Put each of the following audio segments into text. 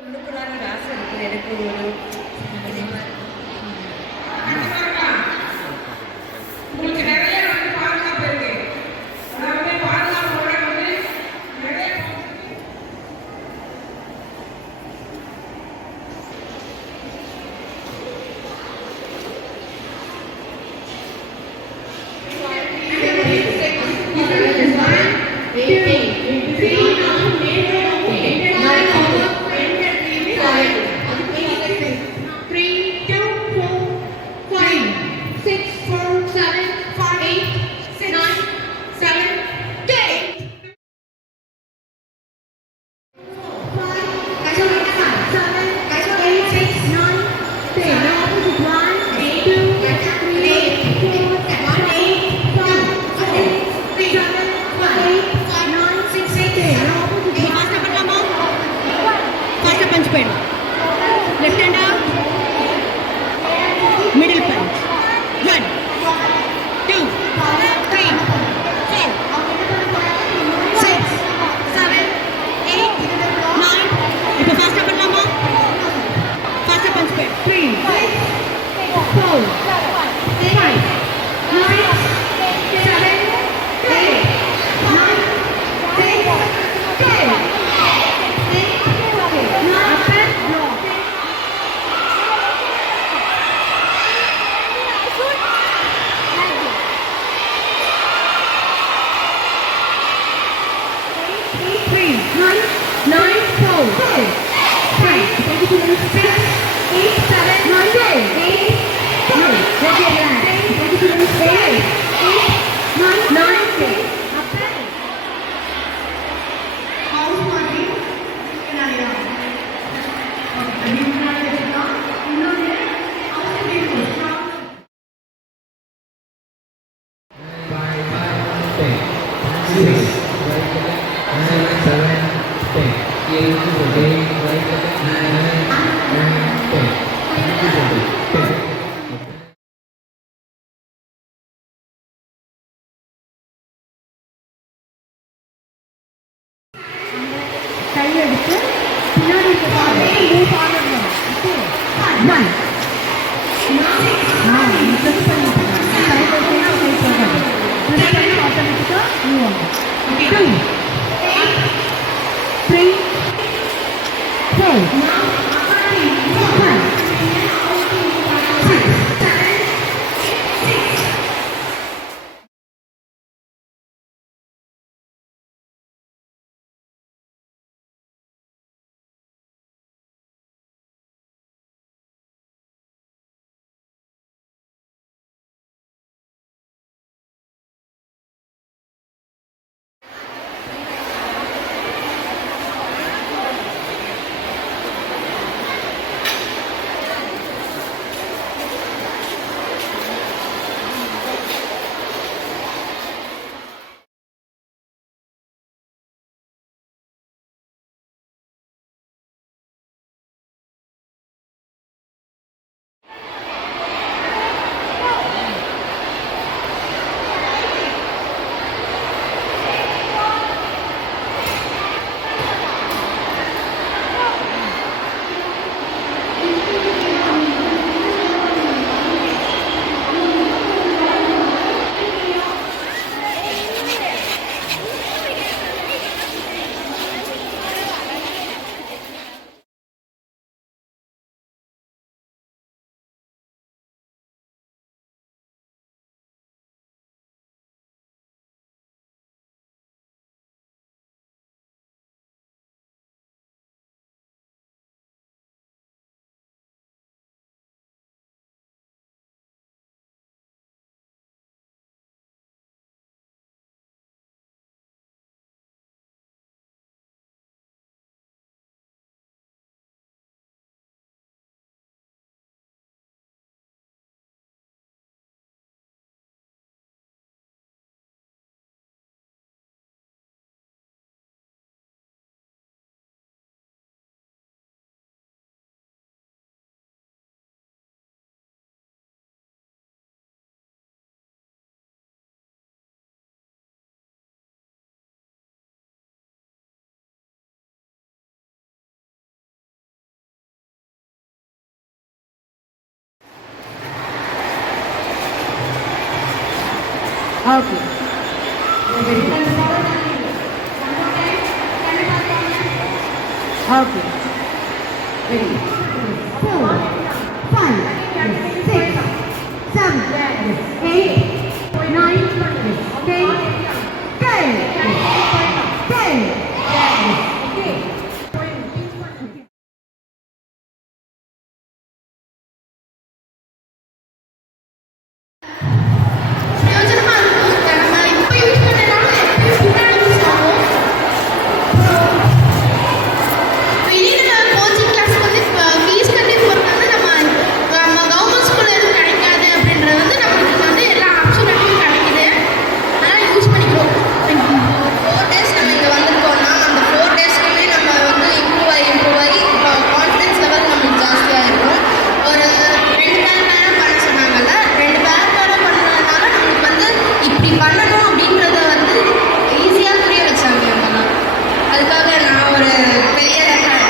உள்ளுக்குள்ளார ஒரு ஆசை இருக்குது எனக்கு ஒரு சந்தேகமா இருக்கு. உங்களுக்கு நிறைய வந்து பாதுகாப்பு இருக்கு. அதாவது பாதுகாப்போட வந்து நிறைய left hand out, middle punch. 1, 2, 3, 4, 6, 7, 8, 9. இப்போ fast பண்ணலாமா? Fast punch பேர். 3, 4, 5, 6, 7, 8, 9, 10, 10. கையெடுத்து பின்னாடி மூவ் பண்ணணும். ஒன் ப்ரெஸ் பண்ணிட்டு ஆட்டோமேட்டிக்காக மூவ் ஆகும். 2, 3, 4, 5, 6. ஓகே ஓகே வெரி 4 5 6 7 8 9 10 பிரயோஜனமா இருக்கும். நம்ம இப்போ யூஸ் பண்ணனால எப்பயும் பின்னாடி யூஸ் ஆகும். வெளியில கோச்சிங் கிளாஸ் வந்து ஃபீஸ் கட்டி போகிறதுனால நம்ம கவர்மெண்ட் ஸ்கூலில் எதுவும் கிடைக்காது அப்படின்றது வந்து நம்மளுக்கு வந்து எல்லா ஆப்ஷனும் கிடைக்குது. அதனால் யூஸ் பண்ணிக்கிறோம். 4 டேஸ் நம்ம இங்கே வந்திருக்கோம்னா அந்த 4 டேஸ்க்குமே நம்ம வந்து இம்ப்ரூவ் ஆகி இப்போ கான்ஃபிடன்ஸ் லெவல் நம்மளுக்கு ஜாஸ்தியாக இருக்கும். ஒரு 2 பேர் நேரம் பண்ண சொன்னாங்கல்ல, 2 பேர் நேரம் பண்ணுறதுனால நம்மளுக்கு வந்து இப்படி பண்ணணும் அப்படின்றத வந்து ஈஸியாக புரிய வச்சாங்க இவங்கெல்லாம். அதுக்காக நான் ஒரு பெரிய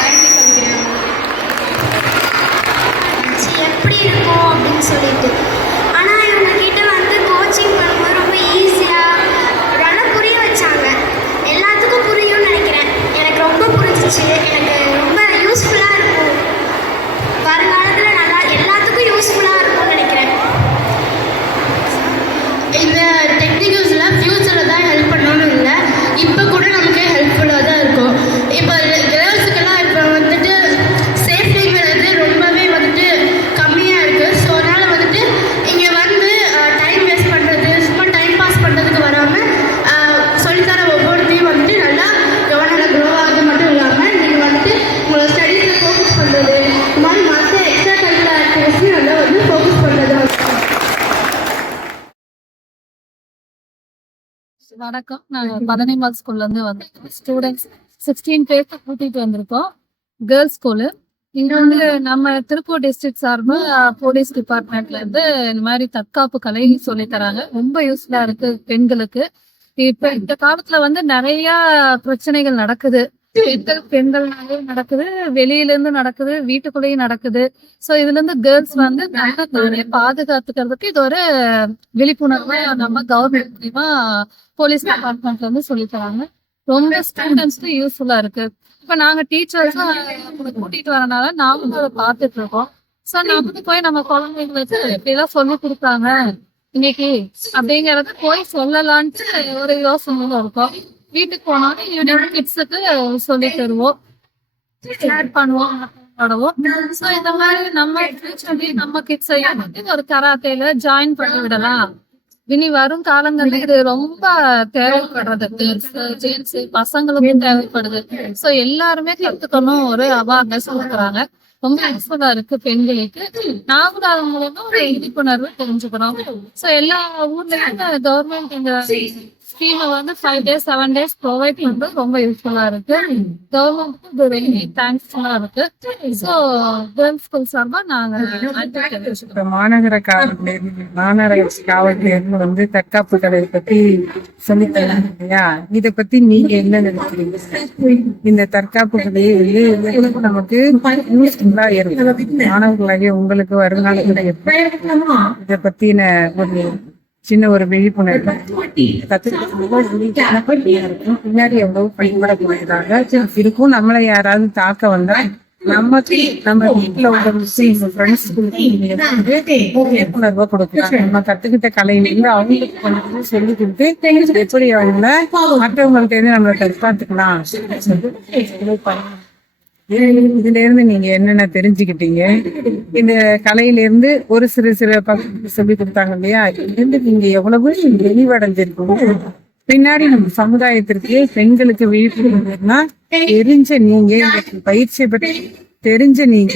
தேங்க்யூ சொல்லிக்கிறேன். எப்படி இருக்கும் அப்படின்னு சொல்லிட்டு. ஆனால் இவங்க கிட்ட வந்து கோச்சிங் பண்ணும்போது ரொம்ப ஈஸியாக நல்லா புரிய வச்சாங்க. எல்லாத்துக்கும் புரியும்னு நினைக்கிறேன். எனக்கு ரொம்ப புரிஞ்சிச்சு. எனக்கு ரொம்ப யூஸ்ஃபுல்லாக இருக்கும். வருங்காலத்தில் நல்லா எல்லாத்துக்கும் யூஸ்ஃபுல்லாக இருக்கும்னு நினைக்கிறேன். இந்த டெக்னிக்கல்ஸில் ஃப்யூச்சரில் தான் ஹெல்ப் பண்ணணும்னு இல்லை, இப்போ கூட நமக்கு ஹெல்ப்ஃபுல்லாக தான் இருக்கும். இப்போ கேர்ள்ஸுக்கெல்லாம் இப்போ வந்துட்டு சேஃப்டிங்கிறது ரொம்பவே வந்துட்டு கம்மியாக இருக்குது. ஸோ அதனால் வந்துட்டு இங்கே வந்து டைம் வேஸ்ட் பண்ணுறது, சும்மா டைம் பாஸ் பண்ணுறதுக்கு வராமல் சொல்லித்தர ஒவ்வொருத்தையும் வந்துட்டு நல்லா கவனம் க்ரோ ஆகுது மட்டும் இல்லாமல் நீங்கள் வந்துட்டு உங்களோட ஸ்டடீஸில் ஃபோக்கஸ் பண்ணுறது, இந்த மாதிரி மற்ற எக்ஸ்ட்ரா கரிக்குலர் ஆக்டிவிட்டிஸையும் நல்லா வந்து ஃபோக்கஸ் பண்ணுறது. வணக்கம். நாங்கள் பதனிமால் ஸ்கூல்லேருந்து வந்து ஸ்டூடெண்ட்ஸ் 16 பேருக்கு கூட்டிகிட்டு வந்திருக்கோம். Girls school. இங்கே வந்து நம்ம திருப்பூர் டிஸ்ட்ரிக்ட் சார்பாக போலீஸ் டிபார்ட்மெண்ட்லேருந்து இந்த மாதிரி தற்காப்பு கலை சொல்லித் தராங்க. ரொம்ப யூஸ்ஃபுல்லாக இருக்குது பெண்களுக்கு. இப்போ இந்த காலத்தில் வந்து நிறையா பிரச்சனைகள் நடக்குது. பெண்கள்னாலே நடக்குது, வெளியிலேருந்து நடக்குது, வீட்டுக்குள்ளேயும் நடக்குது. ஸோ இதுலேருந்து கேர்ள்ஸ் வந்து நல்லா தானே பாதுகாத்துக்கிறதுக்கு இது ஒரு விழிப்புணர்வை நம்ம கவர்மெண்ட் மூலியமா போலீஸ் டிபார்ட்மெண்ட்ல இருந்து சொல்லித் தராங்க. ரொம்ப ஸ்டூடெண்ட்ஸ்க்கு யூஸ்ஃபுல்லா இருக்கு. இப்ப நாங்க டீச்சர்ஸும் கூட்டிட்டு வரனால நாங்களும் அதை பார்த்துட்டு இருக்கோம். ஸோ நமக்கு போய் நம்ம குழந்தைங்களுக்கு இப்படிலாம் சொல்லி கொடுத்தாங்க இன்னைக்கு அப்படிங்கறத போய் சொல்லலான்ட்டு ஒரு யோசனையில இருக்கோம். வீட்டுக்கு போனாலும் ஈவினிங் கிட்ஸுக்கு சொல்லி தருவோம், ஷேர் பண்ணுவோம், விளையாடுவோம். ஸோ இந்த மாதிரி நம்ம ஃபியூச்சர்லயும் நம்ம கிட்ஸையும் வந்து ஒரு கராத்தேல ஜாயின் பண்ணி விடலாம். இனி வரும் காலங்களில் இது ரொம்ப தேவைப்படுறது. ஜென்ஸ் பசங்களுக்கும் தேவைப்படுது. ஸோ எல்லாருமே கத்துக்கணும், ஒரு அவேர்னஸ் கொடுக்குறாங்க. ரொம்ப யூஸ்ஃபுல்லா இருக்கு பெண்களுக்கு. நாங்களும் அது மூலமா ஒரு விழிப்புணர்வு தெரிஞ்சுக்கிறோம். ஸோ எல்லா ஊர்லயும் கவர்மெண்ட் இந்த ஸ்கீமை வந்து 5 days 7 days ப்ரொவைட் பண்றது ரொம்ப யூஸ்ஃபுல்லா இருக்கு. கவர்மெண்ட்டுக்கு இது வெரி தேங்க்ஸ்ஃபுல்லா இருக்கு. ஸோ கேர்ள்ஸ் ஸ்கூல் சார்பா நாங்க இப்ப மாநகர காவல்துறையிலிருந்து வந்து தற்காப்பு கலை பத்தி சொல்லித்தராங்க இல்லையா? இத பத்தி நீங்க என்ன நினைக்கிறீங்க? இந்த தற்காப்பு கலையை வந்து நமக்கு யூஸ்ஃபுல்லா இருக்கும். மாணவர்களாகிய உங்களுக்கு வருங்காலத்துல இத பத்தின ஒரு சின்ன ஒரு விழிப்புணர்வு கத்துக்கிட்டு பின்னாடி எவ்வளவு பயன்படக்கூடியதாக இருக்கும். நம்மளை யாராவது தாக்க வந்தா நமக்கு நம்ம வீட்டுல உள்ள ஃப்ரெண்ட்ஸ் விழிப்புணர்வை கொடுக்கலாம். நம்ம கத்துக்கிட்ட கலையில அவங்களுக்கு கொஞ்சம் சொல்லி கொடுத்து எப்படி அவங்கள மற்றவங்கள்ட்ட இருந்து நம்மளை தற்காத்துக்கலாம். இதுல இருந்து நீங்க என்னென்ன தெரிஞ்சுக்கிட்டீங்க? இந்த கலையில இருந்து ஒரு சில பகுதி சொல்லி கொடுத்தாங்க இல்லையா? இதுல இருந்து நீங்க எவ்வளவு வெளிவடைஞ்சிருக்கீங்க? பின்னாடி நம்ம சமுதாயத்திற்கு பெண்களுக்கு விழிப்புணர்வுனா தெரிஞ்ச நீங்க, பயிற்சியை பற்றி தெரிஞ்ச நீங்க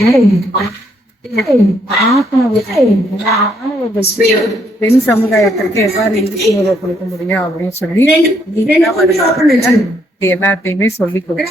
பெண் சமுதாயத்திற்கு எவ்வாறு விழிப்புணர்வு கொடுக்க முடியும் அப்படின்னு சொல்லி எல்லாத்தையுமே சொல்லி கொடுங்க.